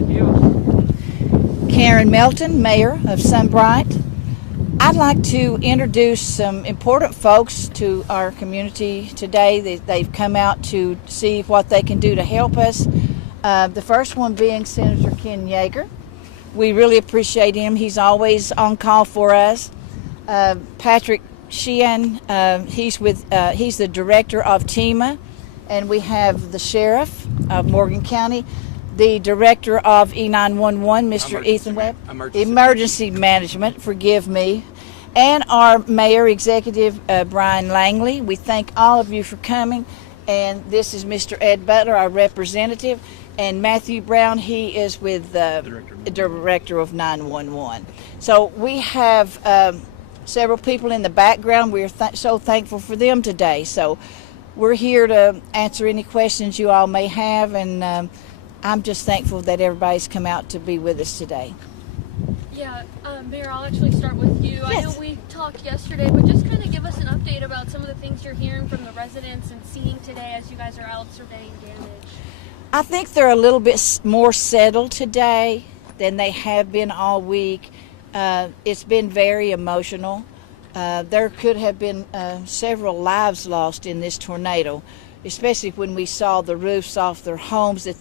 with you. Karen Melton, Mayor of Sunbright. I'd like to introduce some important folks to our community today. They've come out to see what they can do to help us. The first one being Senator Ken Yeager. We really appreciate him. He's always on call for us. Patrick Sheehan, he's the director of TEMA, and we have the sheriff of Morgan County, the director of E911, Mr. Ethan Webb, Emergency Management, forgive me, and our mayor executive, Brian Langley. We thank all of you for coming, and this is Mr. Ed Butler, our representative, and Matthew Brown, he is with the director of 911. So we have several people in the background. We're so thankful for them today. So we're here to answer any questions you all may have, and I'm just thankful that everybody's come out to be with us today. Yeah, Mayor, I'll actually start with you. Yes. I know we talked yesterday, but just kind of give us an update about some of the things you're hearing from the residents and seeing today as you guys are out surveying damage. I think they're a little bit more settled today than they have been all week. It's been very emotional. There could have been several lives lost in this tornado, especially when we saw the roofs off their homes, that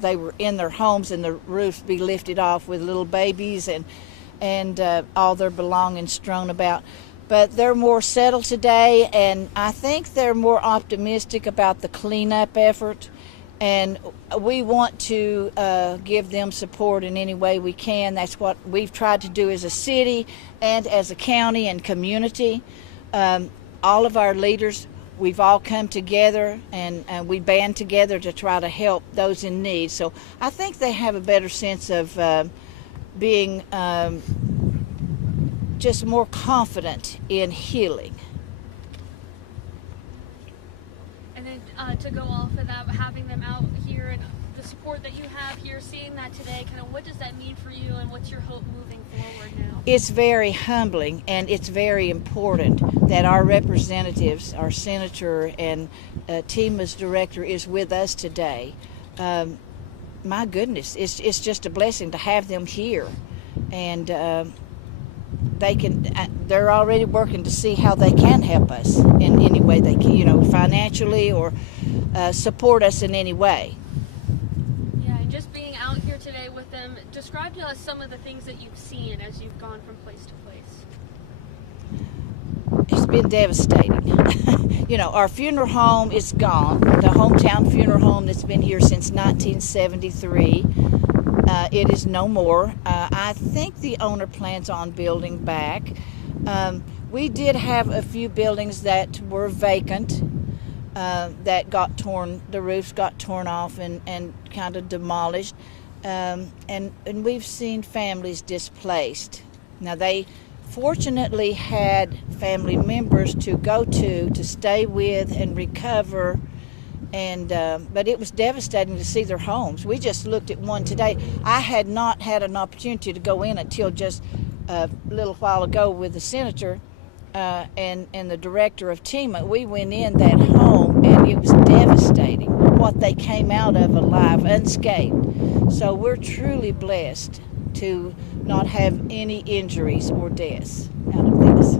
they were in their homes and the roofs be lifted off with little babies and all their belongings strewn about. But they're more settled today, and I think they're more optimistic about the cleanup effort. And we want to give them support in any way we can. That's what we've tried to do as a city and as a county and community. All of our leaders, we've all come together and we band together to try to help those in need. So I think they have a better sense of being just more confident in healing. And then to go off of that, having them out here and the support that you have here, seeing that today, kind of what does that mean for you and what's your hope moving forward now? It's very humbling, and it's very important that our representatives, our senator and TEMA's director is with us today. My goodness, it's just a blessing to have them here, and they're already working to see how they can help us in any way they can, financially or support us in any way. Yeah, and just being out here today with them, describe to us some of the things that you've seen as you've gone from place to place. It's been devastating. Our funeral home is gone. The hometown funeral home that's been here since 1973. It is no more. I think the owner plans on building back. We did have a few buildings that were vacant that got torn, the roofs got torn off and kind of demolished. And we've seen families displaced. Now, they fortunately had family members to go to stay with and recover. But it was devastating to see their homes. We just looked at one today. I had not had an opportunity to go in until just a little while ago with the senator and the director of TEMA. We went in that home, and it was devastating what they came out of alive, unscathed. So we're truly blessed to not have any injuries or deaths out of this.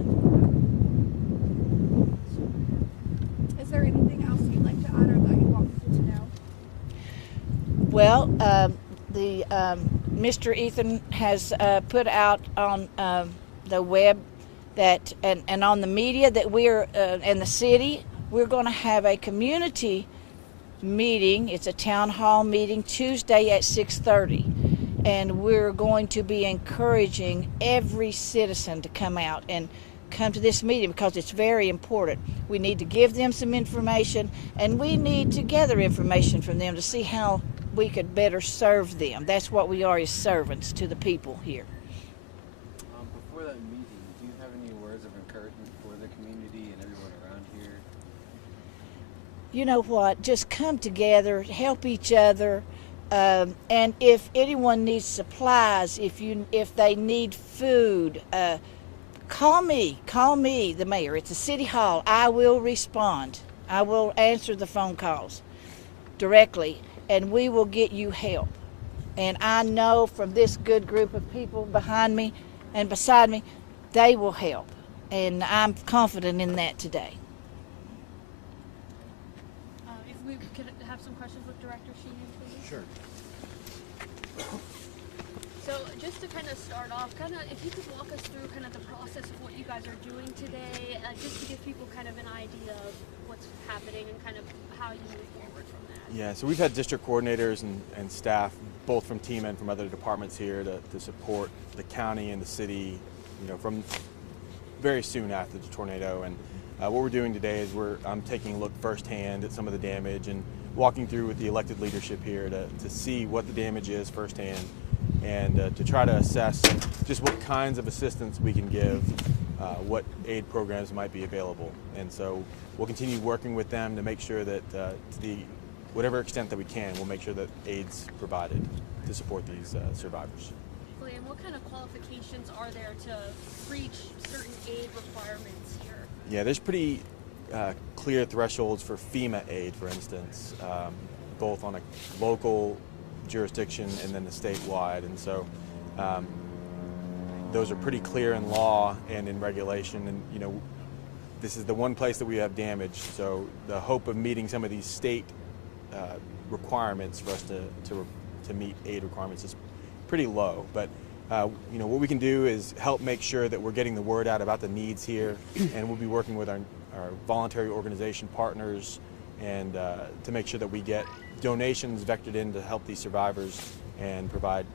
Is there anything else you'd like to add or that you want people to know? Well, Mr. Ethan has put out on the web that and on the media that we're in the city, we're going to have a community meeting. It's a town hall meeting Tuesday at 6:30, and we're going to be encouraging every citizen to come out and come to this meeting because it's very important. We need to give them some information, and we need to gather information from them to see how we could better serve them. That's what we are, as servants to the people here. Before that meeting, do you have any words of encouragement for the community and everyone around here? You know what? Just come together, help each other, and if anyone needs supplies, if they need food, call me, the mayor. It's a city hall. I will respond. I will answer the phone calls directly, and we will get you help. And I know from this good group of people behind me and beside me, they will help. And I'm confident in that today. If we could have some questions with Director Sheehan, please. Sure. So just to kind of start off, if you could walk us through kind of the process of what you guys are doing today, just to give people kind of an idea of what's happening and kind of how you move forward from that. Yeah, so we've had district coordinators and staff, both from TEMA and from other departments here to support the county and the city, from very soon after the tornado. And what we're doing today is I'm taking a look firsthand at some of the damage and walking through with the elected leadership here to see what the damage is firsthand and to try to assess just what kinds of assistance we can give, what aid programs might be available. And so we'll continue working with them to make sure that to whatever extent that we can, we'll make sure that aid's provided to support these survivors. And what kind of qualifications are there to reach certain aid requirements here? Yeah, there's pretty clear thresholds for FEMA aid, for instance, both on a local jurisdiction and then the statewide. And so those are pretty clear in law and in regulation. And, this is the one place that we have damage. So the hope of meeting some of these state requirements for us to meet aid requirements is pretty low. But what we can do is help make sure that we're getting the word out about the needs here, and we'll be working with our voluntary organization partners and to make sure that we get donations vectored in to help these survivors and provide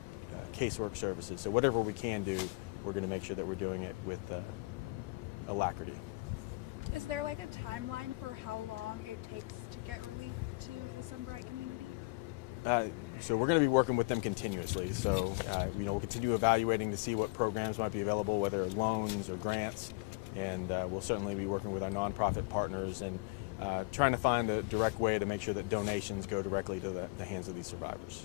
casework services. So whatever we can do, we're going to make sure that we're doing it with alacrity. Is there like a timeline for how long it takes to get relief to the Sunbright community? So we're going to be working with them continuously. So we'll continue evaluating to see what programs might be available, whether loans or grants, and we'll certainly be working with our nonprofit partners and trying to find a direct way to make sure that donations go directly to the hands of these survivors.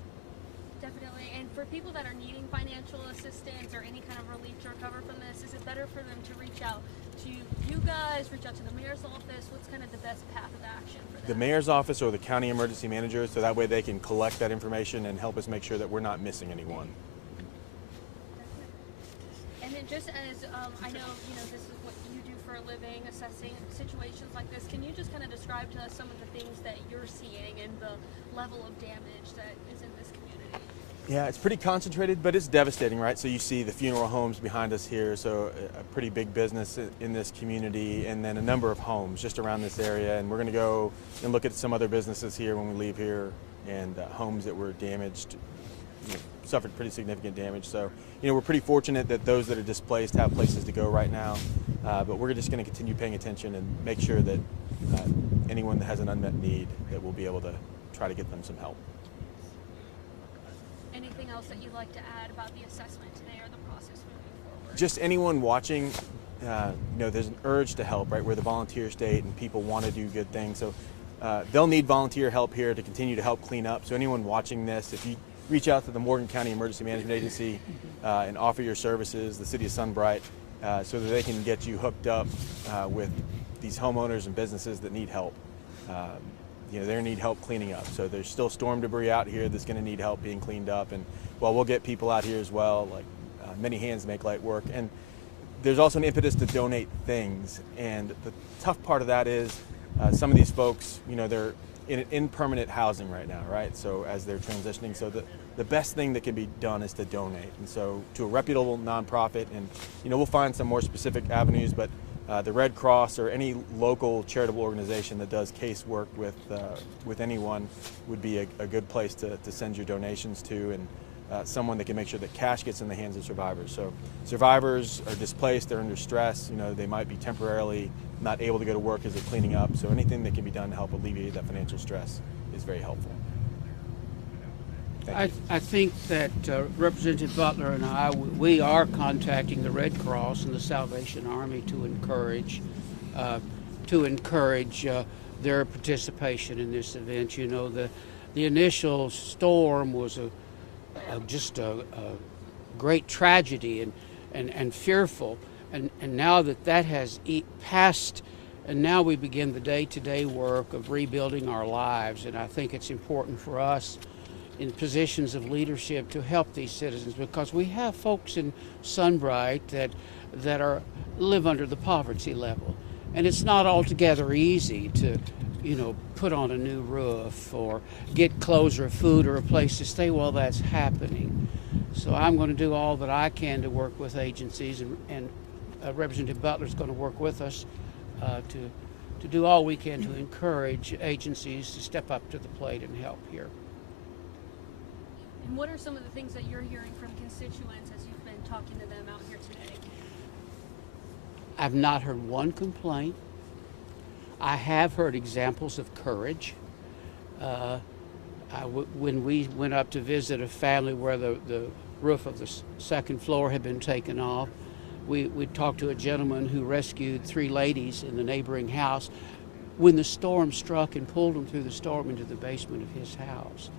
Definitely. And for people that are needing financial assistance or any kind of relief to recover from this, is it better for them to reach out to you guys, reach out to the mayor's office? What's kind of the best path of action for them? The mayor's office or the county emergency manager, so that way they can collect that information and help us make sure that we're not missing anyone. And then just as I know, this is what you do for a living, assessing situations like this, can you just kind of describe to us some of the things that you're seeing and the level of damage that is in this community? Yeah, it's pretty concentrated, but it's devastating, right? So you see the funeral homes behind us here, so a pretty big business in this community, and then a number of homes just around this area. And we're going to go and look at some other businesses here when we leave here, and homes that were damaged, suffered pretty significant damage. So, we're pretty fortunate that those that are displaced have places to go right now, but we're just going to continue paying attention and make sure that anyone that has an unmet need, that we'll be able to try to get them some help. Anything else that you'd like to add about the assessment today or the process moving forward? Just anyone watching, there's an urge to help, right? We're the volunteer state and people want to do good things. So they'll need volunteer help here to continue to help clean up. So anyone watching this, if you reach out to the Morgan County Emergency Management Agency and offer your services, the city of Sunbright, so that they can get you hooked up with these homeowners and businesses that need help. They need help cleaning up. So there's still storm debris out here that's going to need help being cleaned up. And we'll get people out here as well, like many hands make light work. And there's also an impetus to donate things. And the tough part of that is some of these folks, they're in permanent housing right now, right? So as they're transitioning, so the best thing that can be done is to donate. And so to a reputable nonprofit, and we'll find some more specific avenues, but the Red Cross or any local charitable organization that does casework with anyone would be a good place to send your donations to, and someone that can make sure that cash gets in the hands of survivors. So survivors are displaced, they're under stress, they might be temporarily not able to go to work as they're cleaning up. So anything that can be done to help alleviate that financial stress is very helpful. I think that Representative Butler and I, we are contacting the Red Cross and the Salvation Army to encourage their participation in this event. The initial storm was just a great tragedy and fearful, and now that has passed, and now we begin the day-to-day work of rebuilding our lives. And I think it's important for us in positions of leadership to help these citizens, because we have folks in Sunbright that live under the poverty level, and it's not altogether easy to, put on a new roof or get clothes or food or a place to stay while that's happening. So I'm going to do all that I can to work with agencies, and Representative Butler's going to work with us to do all we can to encourage agencies to step up to the plate and help here. And what are some of the things that you're hearing from constituents as you've been talking to them out here today? I've not heard one complaint. I have heard examples of courage. When we went up to visit a family where the roof of the second floor had been taken off, we talked to a gentleman who rescued 3 ladies in the neighboring house when the storm struck and pulled them through the storm into the basement of his house.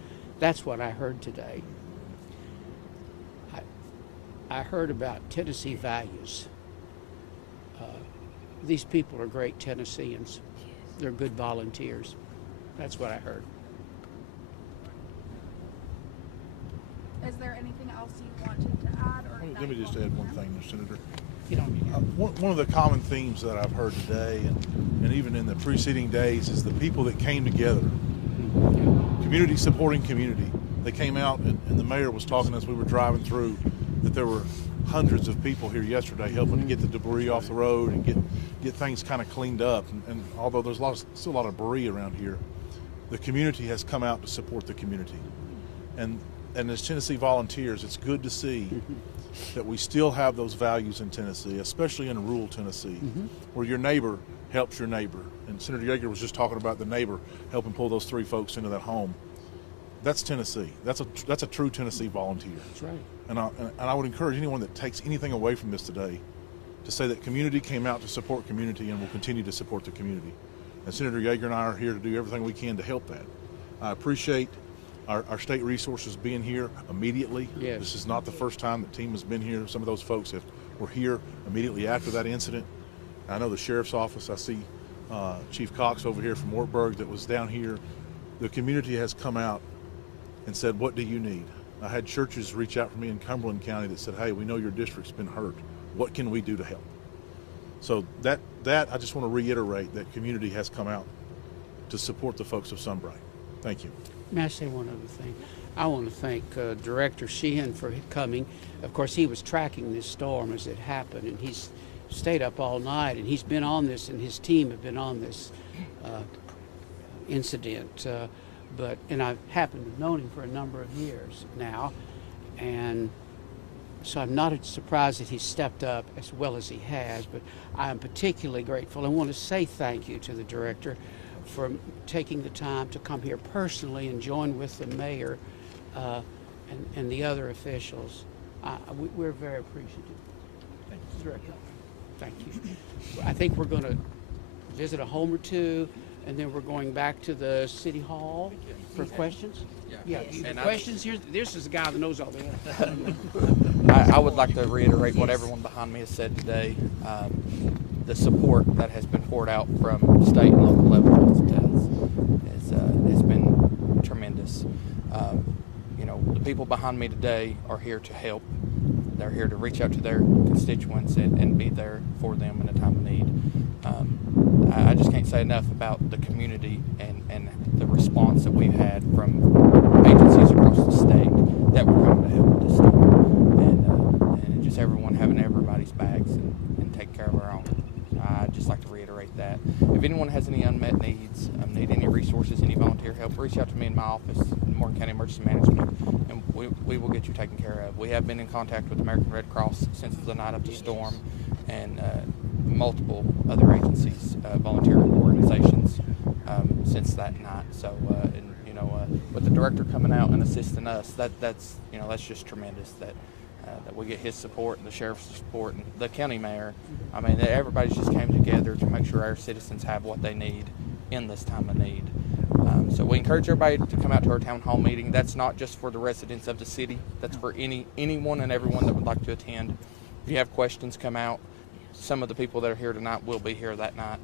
That's what I heard today. I heard about Tennessee values. These people are great Tennesseans. They're good volunteers. That's what I heard. Is there anything else you wanted to add? Or Let me just add one thing, Senator. You don't need it. One of the common themes that I've heard today and even in the preceding days is the people that came together. Community supporting community. They came out and the mayor was talking as we were driving through that there were hundreds of people here yesterday helping to get the debris off the road and get things kind of cleaned up. And although there's still a lot of debris around here, the community has come out to support the community. And as Tennessee volunteers, it's good to see that we still have those values in Tennessee, especially in rural Tennessee, where your neighbor helps your neighbor. And Senator Yeager was just talking about the neighbor helping pull those 3 folks into that home. That's Tennessee. That's a true Tennessee volunteer. That's right. And I would encourage anyone that takes anything away from this today to say that community came out to support community and will continue to support the community. And Senator Yeager and I are here to do everything we can to help that. I appreciate our state resources being here immediately. Yes. This is not the first time that TEMA has been here. Some of those folks were here immediately after that incident. I know the sheriff's office, I see Chief Cox over here from Wartburg that was down here. The community has come out and said, what do you need? I had churches reach out for me in Cumberland County that said, hey, we know your district's been hurt. What can we do to help? So that I just want to reiterate that community has come out to support the folks of Sunbright. Thank you. May I say one other thing? I want to thank Director Sheehan for coming. Of course, he was tracking this storm as it happened, and he's stayed up all night, and he's been on this, and his team have been on this incident. And I've happened to have known him for a number of years now, and so I'm not surprised that he stepped up as well as he has, but I am particularly grateful. I want to say thank you to the director for taking the time to come here personally and join with the mayor and the other officials. We're very appreciative. Thank you, Director. Thank you. I think we're going to visit a home or two, and then we're going back to the City Hall for questions. Yeah. Questions here. This is the guy that knows all that. I would like to reiterate what everyone behind me has said today. The support that has been poured out from state and local levels has been tremendous. The people behind me today are here to help. They're here to reach out to their constituents and be there for them in a time of need. I just can't say enough about the community and the response that we've had from agencies across the state that were coming to help with this storm, and just everyone having everybody's bags and take care of our own. I'd just like to reiterate that. If anyone has any unmet needs, need any resources, any volunteer help, reach out to me in my office in Morgan County Emergency Management, and we will get you taken care of. We have been in contact with the American Red Cross since the night of the storm, and multiple other agencies, volunteer organizations since that night. So, with the director coming out and assisting us, that's just tremendous. That we get his support and the sheriff's support and the county mayor. I mean, everybody's just came together to make sure our citizens have what they need in this time of need. So we encourage everybody to come out to our town hall meeting. That's not just for the residents of the city. That's for anyone and everyone that would like to attend. If you have questions, come out. Some of the people that are here tonight will be here that night.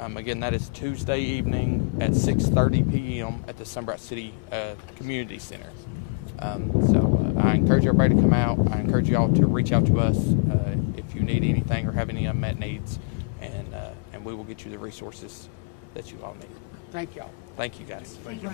Again, that is Tuesday evening at 6:30 p.m. at the Sunbright City Community Center. So I encourage everybody to come out. I encourage y'all to reach out to us if you need anything or have any unmet needs, and we will get you the resources that you all need. Thank y'all. Thank you, guys. Thank you.